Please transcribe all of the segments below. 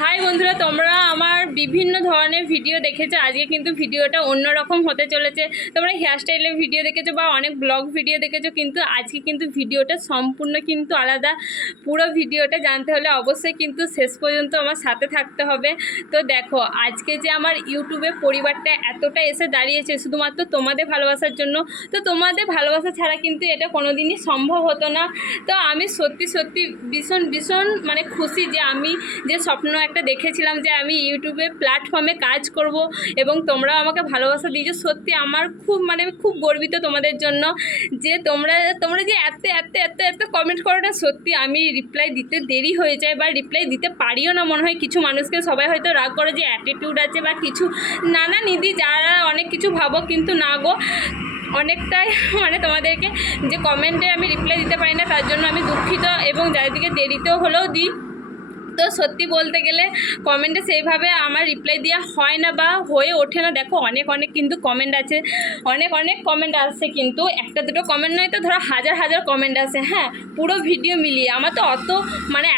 High বন্ধুরা, তোমরা আমার বিভিন্ন ধরনের ভিডিও দেখেছো। আজকে কিন্তু ভিডিওটা অন্যরকম হতে চলেছে। তোমরা হেয়ারস্টাইলের ভিডিও দেখেছো বা অনেক ব্লগ ভিডিও দেখেছো, কিন্তু আজকে কিন্তু ভিডিওটা সম্পূর্ণ কিন্তু আলাদা। পুরো ভিডিওটা জানতে হলে অবশ্যই কিন্তু শেষ পর্যন্ত আমার সাথে থাকতে হবে। তো দেখো, আজকে যে আমার ইউটিউবে পরিবারটা এতটা এসে দাঁড়িয়েছে শুধুমাত্র তোমাদের ভালোবাসার জন্য। তো তোমাদের ভালোবাসা ছাড়া কিন্তু এটা কোনোদিনই সম্ভব হতো না। তো আমি সত্যি সত্যি ভীষণ ভীষণ মানে খুশি যে আমি যে স্বপ্ন একটা দেখেছিলাম যে আমি ইউটিউবে প্ল্যাটফর্মে কাজ করব এবং তোমরাও আমাকে ভালোবাসা দিয়েছো। সত্যি আমার খুব খুব গর্বিত তোমাদের জন্য যে তোমরা যে এত এত এত এত কমেন্ট করো না। সত্যি আমি রিপ্লাই দিতে দেরি হয়ে যায় বা রিপ্লাই দিতে পারিও না মনে হয় কিছু মানুষকে। সবাই হয়তো রাগ করে যে অ্যাটিটিউড আছে বা কিছু নানা নিধি যারা অনেক কিছু ভাবো, কিন্তু না গো, অনেকটাই তোমাদেরকে যে কমেন্টে আমি রিপ্লাই দিতে পারি না তার জন্য আমি দুঃখিত, এবং যাদেরকে দেরিতেও হলেও দিই। তো সত্যি বলতে গেলে কমেন্টে সেইভাবে আমার রিপ্লাই দেওয়া হয় না বা হয়ে ওঠে না। দেখো, অনেক কিন্তু কমেন্ট আছে, অনেক কমেন্ট আসছে, কিন্তু একটা দুটো কমেন্ট নয় তো ধরো হাজার হাজার কমেন্ট আসে। হ্যাঁ, পুরো ভিডিও মিলিয়ে আমার তো অত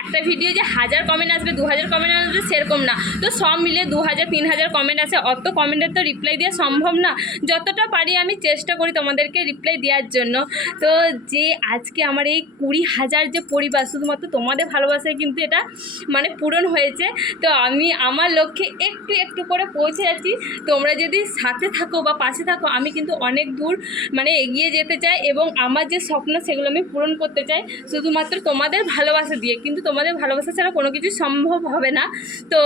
একটা ভিডিও যে 1000 কমেন্ট আসবে 2000 কমেন্ট আসবে সেরকম না। তো সব মিলিয়ে 2000 3000 কমেন্ট আসে। অত কমেন্টের তো রিপ্লাই দেওয়া সম্ভব না। যতটা পারি আমি চেষ্টা করি তোমাদেরকে রিপ্লাই দেওয়ার জন্য। তো যে আজকে আমার এই 20,000 যে পরিবার, শুধুমাত্র তোমাদের ভালোবাসায় কিন্তু এটা পূরণ হয়েছে। তো আমি আমার লক্ষ্যে একটু একটু করে পৌঁছে যাচ্ছি। তোমরা যদি সাথে থাকো বা পাশে থাকো, আমি কিন্তু অনেক দূর এগিয়ে যেতে চাই এবং আমার যে স্বপ্ন সেগুলো আমি পূরণ করতে চাই শুধুমাত্র তোমাদের ভালোবাসা দিয়ে। কিন্তু তোমাদের ভালোবাসা ছাড়া কোনো কিছু সম্ভব হবে না। তো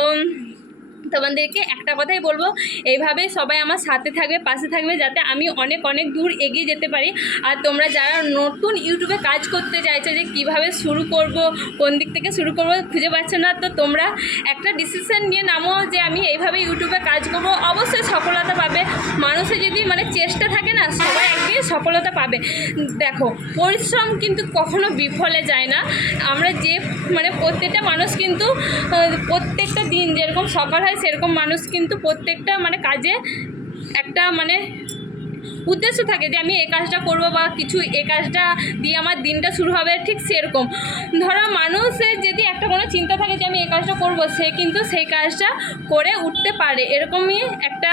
তোমাদেরকে একটা কথাই বলবো, এইভাবে সবাই আমার সাথে থাকবে, পাশে থাকবে, যাতে আমি অনেক দূর এগিয়ে যেতে পারি। আর তোমরা যারা নতুন ইউটিউবে কাজ করতে চাইছো যে কিভাবে শুরু করব, কোন দিক থেকে শুরু করব খুঁজে পাচ্ছ না, তো তোমরা একটা ডিসিশন নিয়ে নামো যে আমি এইভাবে ইউটিউবে কাজ করব। অবশ্যই সফলতা পাবে। মানুষের যদি চেষ্টা থাকে না, সবাই একদিন সফলতা পাবে। দেখো, পরিশ্রম কিন্তু কখনো বিফলে যায় না। আমরা যে প্রত্যেকটা মানুষ কিন্তু প্রত্যেকটা দিন যেরকম সকাল হয় সেরকম মানুষ কিন্তু প্রত্যেকটা কাজে একটা উদ্দেশ্য থাকে যে আমি এই কাজটা করবো বা কিছু এই কাজটা দিয়ে আমার দিনটা শুরু হবে। ঠিক সেরকম ধরো, মানুষের যদি একটা কোনো চিন্তা থাকে যে আমি এই কাজটা করবো, সে কিন্তু সেই কাজটা করে উঠতে পারে। এরকমই একটা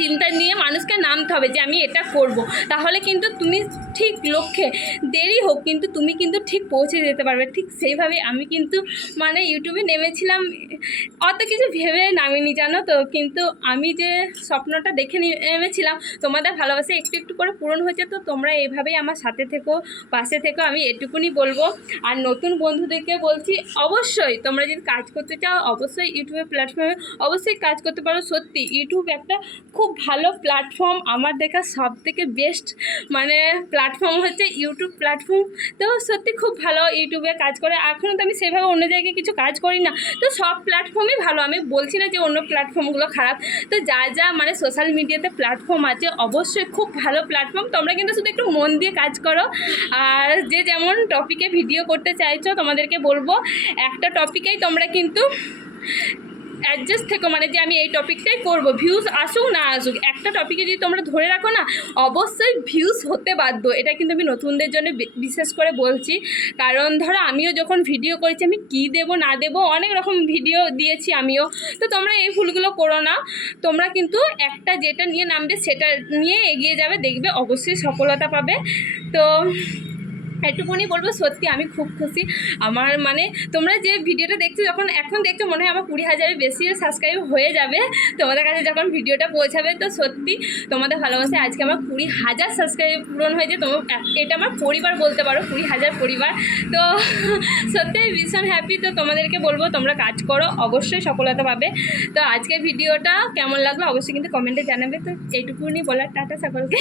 চিন্তা নিয়ে মানুষকে নামতে হবে যে আমি এটা করব। তাহলে কিন্তু তুমি ঠিক লক্ষ্যে দেরি হোক কিন্তু তুমি কিন্তু ঠিক পৌঁছে যেতে পারবে। ঠিক সেইভাবে আমি কিন্তু ইউটিউবে নেমেছিলাম, অত কিছু ভেবে নামিনি, জানো তো। কিন্তু আমি যে স্বপ্নটা দেখে নেমেছিলাম তোমাদের ভালোবাসা একটু একটু করে পূরণ হয়েছে। তো তোমরা এইভাবেই আমার সাথে থেকো, পাশে থেকো, আমি এটুকুনি বলবো। আর নতুন বন্ধুদেরকে বলছি, অবশ্যই তোমরা যদি কাজ করতে চাও অবশ্যই ইউটিউবের প্ল্যাটফর্মে অবশ্যই কাজ করতে পারো। সত্যি ইউটিউব একটা খুব ভালো প্ল্যাটফর্ম। আমার দেখা সব থেকে বেস্ট প্ল্যাটফর্ম হচ্ছে ইউটিউব প্ল্যাটফর্ম। তো সত্যি খুব ভালো ইউটিউবে কাজ করে। এখনও তো আমি সেভাবে অন্য জায়গায় কিছু কাজ করি না। তো সব প্ল্যাটফর্মই ভালো, আমি বলছি না যে অন্য প্ল্যাটফর্মগুলো খারাপ। তো যা সোশ্যাল মিডিয়াতে প্ল্যাটফর্ম আছে অবশ্যই খুব ভালো প্ল্যাটফর্ম। তোমরা কিন্তু শুধু একটু মন দিয়ে কাজ করো। আর যে যেমন টপিকে ভিডিও করতে চাইছো তোমাদেরকে বলবো, একটা টপিকেই তোমরা কিন্তু অ্যাডজাস্ট থেকো, যে আমি এই টপিকটাই করব। ভিউজ আসুক না আসুক, একটা টপিকে যদি তোমরা ধরে রাখো না, অবশ্যই ভিউজ হতে বাধ্য। এটা কিন্তু আমি নতুনদের জন্য বিশেষ করে বলছি। কারণ ধরো, আমিও যখন ভিডিও করেছি আমি কী দেবো না দেবো অনেক রকম ভিডিও দিয়েছি আমিও। তো তোমরা এই ভুলগুলো করো না। তোমরা কিন্তু একটা যেটা নিয়ে নামবে সেটা নিয়ে এগিয়ে যাবে, দেখবে অবশ্যই সফলতা পাবে। তো এটুকুনি বলবো। সত্যি আমি খুব খুশি। আমার তোমরা যে ভিডিওটা দেখছো, এখন দেখছো মনে হয় আমার 20,000-এর বেশি সাবস্ক্রাইব হয়ে যাবে তোমাদের কাছে যখন ভিডিওটা পৌঁছাবে। তো সত্যি তোমাদের ভালোবাসায় আজকে আমার 20,000 সাবস্ক্রাইব পূরণ হয়েছে। এটা আমার পরিবার বলতে পারো, 20,000 পরিবার। তো সত্যি ভীষণ হ্যাপি। তো তোমাদেরকে বলবো তোমরা কাজ করো, অবশ্যই সফলতা পাবে। তো আজকের ভিডিওটা কেমন লাগলো অবশ্যই কিন্তু কমেন্টে জানাবে। তো এইটুকুনি বলার, টাটা সকলকে।